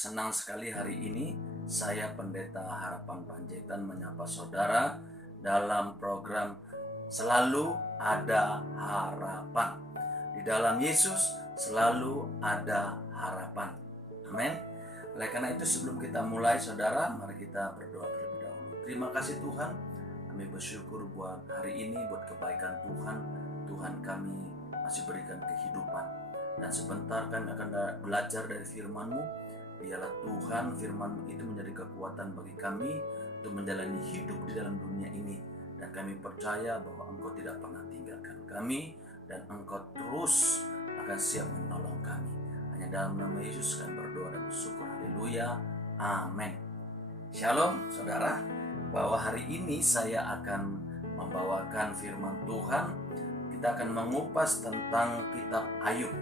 Senang sekali hari ini saya Pendeta Harapan Panjaitan menyapa saudara dalam program Selalu Ada Harapan. Di dalam Yesus selalu ada harapan. Amin. Oleh karena itu sebelum kita mulai saudara, mari kita berdoa terlebih dahulu. Terima kasih Tuhan, kami bersyukur buat hari ini, buat kebaikan Tuhan. Tuhan kami masih berikan kehidupan. Dan sebentar kami akan belajar dari firman-Mu. Biarlah Tuhan firman itu menjadi kekuatan bagi kami untuk menjalani hidup di dalam dunia ini. Dan kami percaya bahwa Engkau tidak pernah tinggalkan kami dan Engkau terus akan siap menolong kami. Hanya dalam nama Yesus kami berdoa dan bersyukur. Haleluya. Amin. Shalom saudara, bahwa hari ini saya akan membawakan firman Tuhan. Kita akan mengupas tentang kitab Ayub,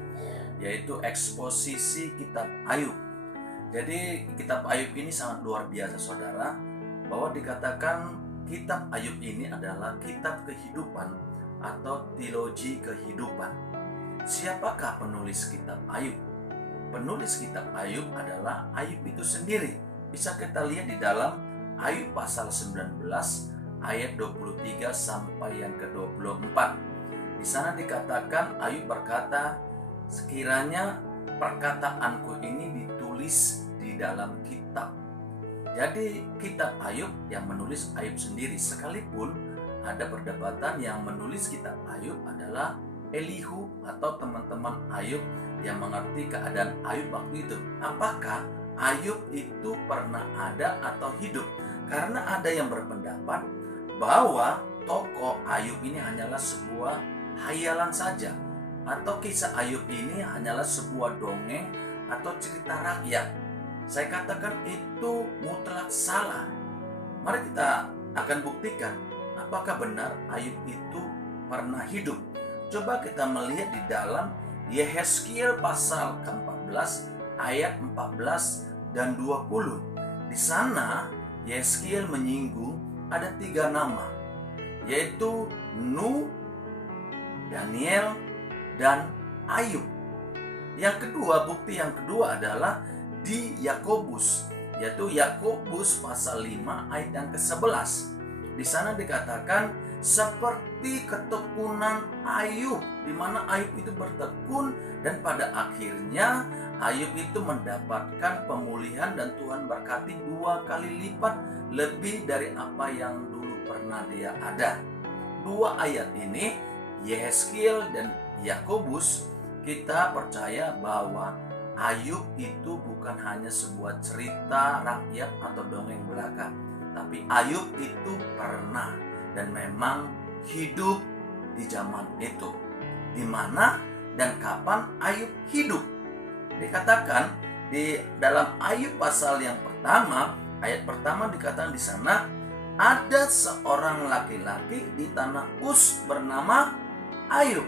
yaitu eksposisi kitab Ayub. Jadi kitab Ayub ini sangat luar biasa saudara, bahwa dikatakan kitab Ayub ini adalah kitab kehidupan atau teologi kehidupan. Siapakah penulis kitab Ayub? Penulis kitab Ayub adalah Ayub itu sendiri. Bisa kita lihat di dalam Ayub pasal 19 ayat 23 sampai yang ke-24. Di sana dikatakan Ayub berkata, sekiranya perkataanku ini ditulis di dalam kitab. Jadi kitab Ayub yang menulis Ayub sendiri, sekalipun ada perdebatan yang menulis kitab Ayub adalah Elihu atau teman-teman Ayub yang mengerti keadaan Ayub waktu itu. Apakah Ayub itu pernah ada atau hidup? Karena ada yang berpendapat bahwa tokoh Ayub ini hanyalah sebuah hayalan saja, atau kisah Ayub ini hanyalah sebuah dongeng atau cerita rakyat. Saya katakan itu mutlak salah. Mari kita akan buktikan apakah benar Ayub itu pernah hidup. Coba kita melihat di dalam Yehezkiel pasal ke-14 ayat 14 dan 20. Di sana Yehezkiel menyinggung ada 3 nama, yaitu Nuh, Daniel, dan Ayub. Yang kedua, bukti yang kedua adalah di Yakobus, yaitu Yakobus pasal 5 ayat yang ke-11. Di sana dikatakan seperti ketekunan Ayub, di mana Ayub itu bertekun dan pada akhirnya Ayub itu mendapatkan pemulihan dan Tuhan berkati 2 kali lipat lebih dari apa yang dulu pernah dia ada. 2 ayat ini, Yehezkiel dan Yakobus, kita percaya bahwa Ayub itu bukan hanya sebuah cerita rakyat atau dongeng belaka, tapi Ayub itu pernah dan memang hidup di zaman itu. Di mana dan kapan Ayub hidup? Dikatakan di dalam Ayub pasal yang pertama, ayat pertama dikatakan di sana, ada seorang laki-laki di tanah Uz bernama Ayub.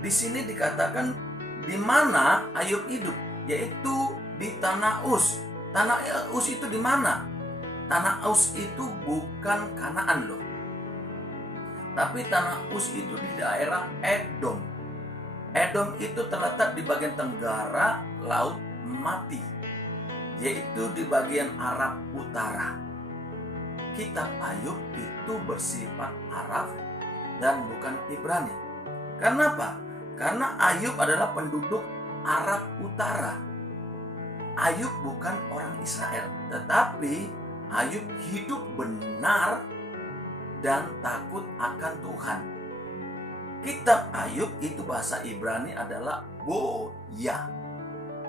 Di sini dikatakan di mana Ayub hidup, yaitu di tanah Uz. Tanah Uz itu di mana? Tanah Uz itu bukan Kanaan loh. Tapi tanah Uz itu di daerah Edom. Edom itu terletak di bagian tenggara Laut Mati, yaitu di bagian Arab Utara. Kitab Ayub itu bersifat Arab dan bukan Ibrani. Kenapa? Karena Ayub adalah penduduk Arab Utara. Ayub bukan orang Israel, tetapi Ayub hidup benar dan takut akan Tuhan. Kitab Ayub itu bahasa Ibrani adalah Boya.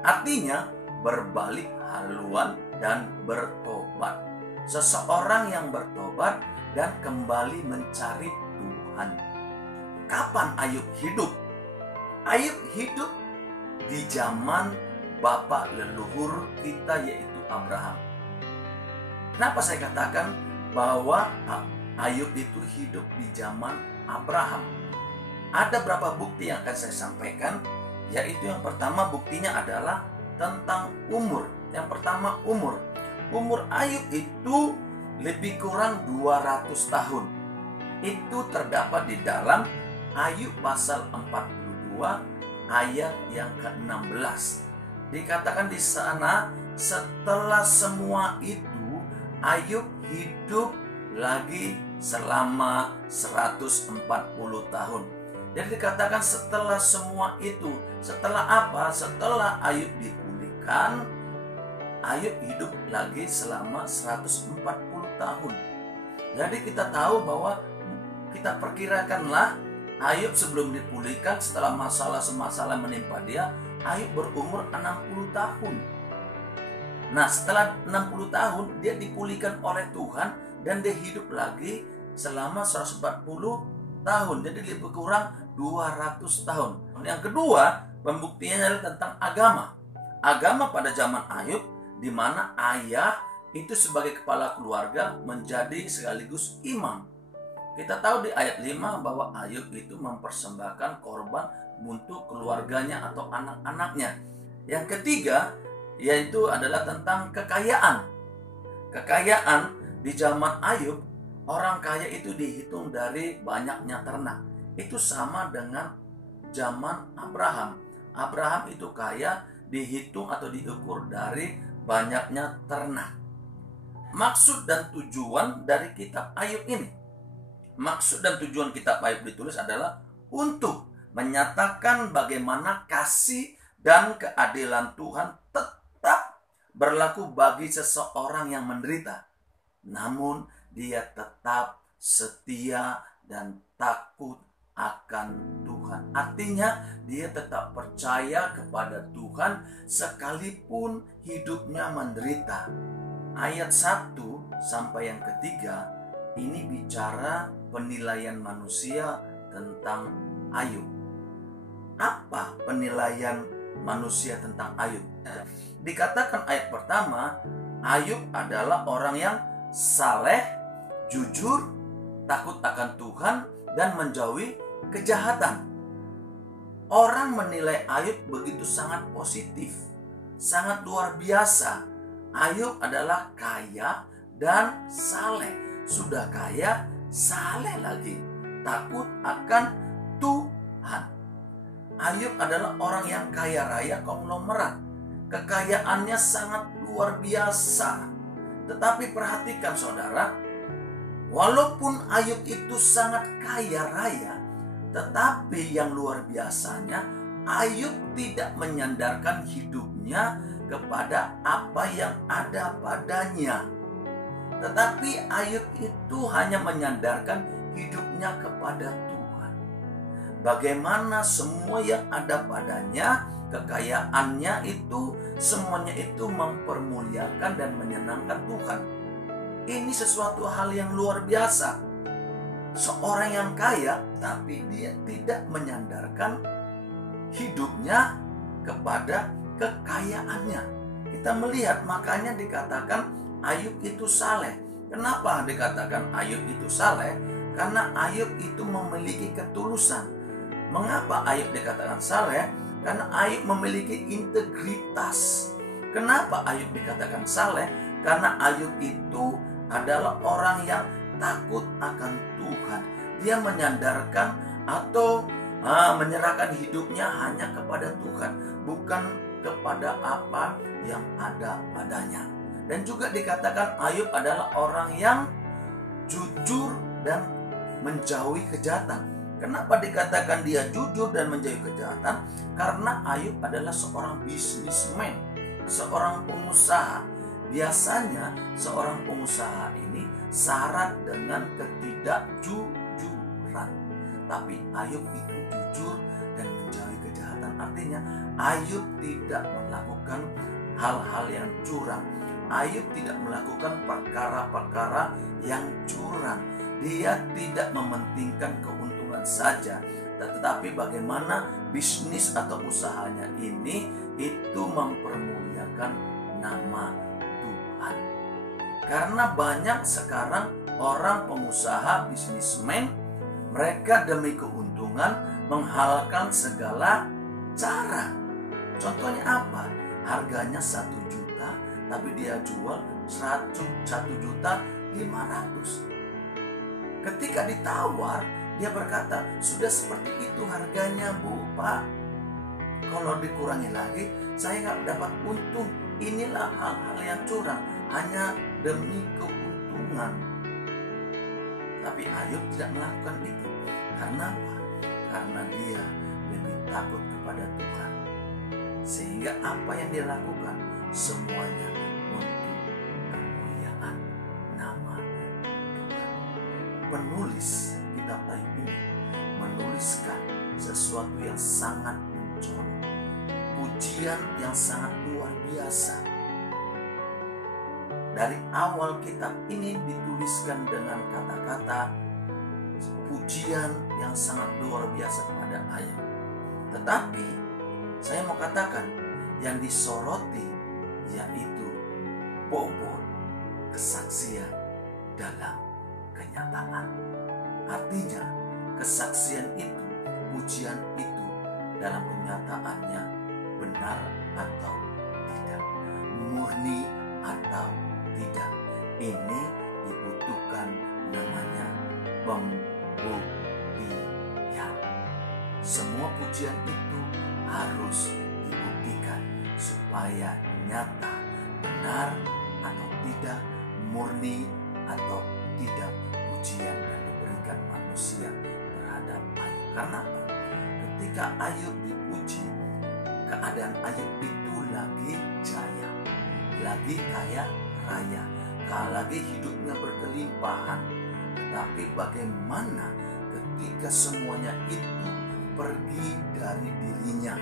Artinya berbalik haluan dan bertobat. Seseorang yang bertobat dan kembali mencari Tuhan. Kapan Ayub hidup? Ayub hidup di zaman bapak leluhur kita, yaitu Abraham. Kenapa saya katakan bahwa Ayub itu hidup di zaman Abraham? Ada berapa bukti yang akan saya sampaikan, yaitu yang pertama buktinya adalah tentang umur. Yang pertama umur. Umur Ayub itu lebih kurang 200 tahun. Itu terdapat di dalam Ayub pasal 42 ayat yang ke-16. Dikatakan di sana setelah semua itu Ayub hidup lagi selama 140 tahun. Jadi dikatakan setelah semua itu, setelah apa? Setelah Ayub dipulihkan, Ayub hidup lagi selama 140 tahun. Jadi kita tahu bahwa kita perkirakanlah Ayub sebelum dipulihkan, setelah masalah menimpa dia, Ayub berumur 60 tahun. Nah, setelah 60 tahun dia dipulihkan oleh Tuhan dan dia hidup lagi selama 140 tahun. Jadi lebih kurang 200 tahun. Yang kedua, pembuktiannya adalah tentang agama. Agama pada zaman Ayub, di mana ayah itu sebagai kepala keluarga menjadi sekaligus imam. Kita tahu di ayat 5 bahwa Ayub itu mempersembahkan korban untuk keluarganya atau anak-anaknya. Yang ketiga, yaitu adalah tentang kekayaan. Kekayaan di zaman Ayub, orang kaya itu dihitung dari banyaknya ternak. Itu sama dengan zaman Abraham. Abraham itu kaya dihitung atau diukur dari banyaknya ternak. Maksud dan tujuan dari kitab Ayub ini, maksud dan tujuan kitab Ayub ditulis adalah untuk menyatakan bagaimana kasih dan keadilan Tuhan tetap berlaku bagi seseorang yang menderita. Namun dia tetap setia dan takut akan Tuhan. Artinya dia tetap percaya kepada Tuhan sekalipun hidupnya menderita. Ayat 1 sampai yang ketiga ini bicara penilaian manusia tentang Ayub. Apa penilaian manusia tentang Ayub? Dikatakan ayat pertama, Ayub adalah orang yang saleh, jujur, takut akan Tuhan, dan menjauhi kejahatan. Orang menilai Ayub begitu sangat positif, sangat luar biasa. Ayub adalah kaya dan saleh. Sudah kaya, saleh lagi, takut akan Tuhan. Ayub adalah orang yang kaya raya konglomerat. Kekayaannya sangat luar biasa. Tetapi perhatikan saudara, walaupun Ayub itu sangat kaya raya, tetapi yang luar biasanya, Ayub tidak menyandarkan hidupnya kepada apa yang ada padanya. Tetapi Ayub itu hanya menyandarkan hidupnya kepada Tuhan. Bagaimana semua yang ada padanya, kekayaannya itu, semuanya itu mempermuliakan dan menyenangkan Tuhan. Ini sesuatu hal yang luar biasa. Seorang yang kaya, tapi dia tidak menyandarkan hidupnya kepada kekayaannya. Kita melihat, makanya dikatakan Ayub itu saleh. Kenapa dikatakan Ayub itu saleh? Karena Ayub itu memiliki ketulusan. Mengapa Ayub dikatakan saleh? Karena Ayub memiliki integritas. Kenapa Ayub dikatakan saleh? Karena Ayub itu adalah orang yang takut akan Tuhan. Dia menyandarkan atau menyerahkan hidupnya hanya kepada Tuhan, bukan kepada apa yang ada padanya. Dan juga dikatakan Ayub adalah orang yang jujur dan menjauhi kejahatan. Kenapa dikatakan dia jujur dan menjauhi kejahatan? Karena Ayub adalah seorang businessman, seorang pengusaha. Biasanya seorang pengusaha ini syarat dengan ketidakjujuran. Tapi Ayub itu jujur dan menjauhi kejahatan. Artinya Ayub tidak melakukan hal-hal yang curang. Ayub tidak melakukan perkara-perkara yang curang. Dia tidak mementingkan keuntungan saja, tetapi bagaimana bisnis atau usahanya ini itu mempermuliakan nama Tuhan. Karena banyak sekarang orang pengusaha, bisnismen, mereka demi keuntungan menghalalkan segala cara. Contohnya apa? Harganya 1 juta, tapi dia jual 1.500.000. Ketika ditawar, dia berkata, sudah seperti itu harganya Bu, Pak. Kalau dikurangi lagi, saya nggak dapat untung. inilah hal-hal yang curang hanya demi keuntungan. Tapi Ayub tidak melakukan itu. Karena apa? Karena dia lebih takut kepada Tuhan. Sehingga apa yang dia lakukan semuanya untuk kemuliaan nama Tuhan. Penulis kitab Ayub ini menuliskan sesuatu yang sangat mencolok, pujian yang sangat luar biasa. Dari awal kitab ini dituliskan dengan kata-kata pujian yang sangat luar biasa kepada Ayub. Tetapi saya mau katakan yang disoroti yaitu bobot kesaksian dalam kenyataan. Artinya kesaksian itu, pujian itu dalam kenyataannya benar atau tidak, murni atau tidak. Ini dibutuhkan namanya pembuktian. Semua pujian itu harus dibuktikan supaya nyata, benar atau tidak, murni atau tidak pujian yang diberikan manusia terhadap Ayub. Karena apa? Ketika Ayub dipuji, keadaan Ayub itu lagi jaya, lagi kaya raya, lagi hidupnya berkelimpahan. Tapi bagaimana ketika semuanya itu pergi dari dirinya?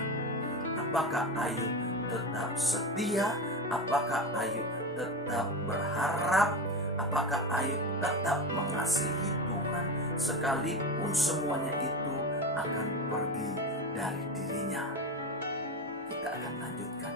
Apakah Ayub tetap setia? Apakah Ayub tetap berharap? Apakah Ayub tetap mengasihi Tuhan sekalipun semuanya itu akan pergi dari dirinya? Kita akan lanjutkan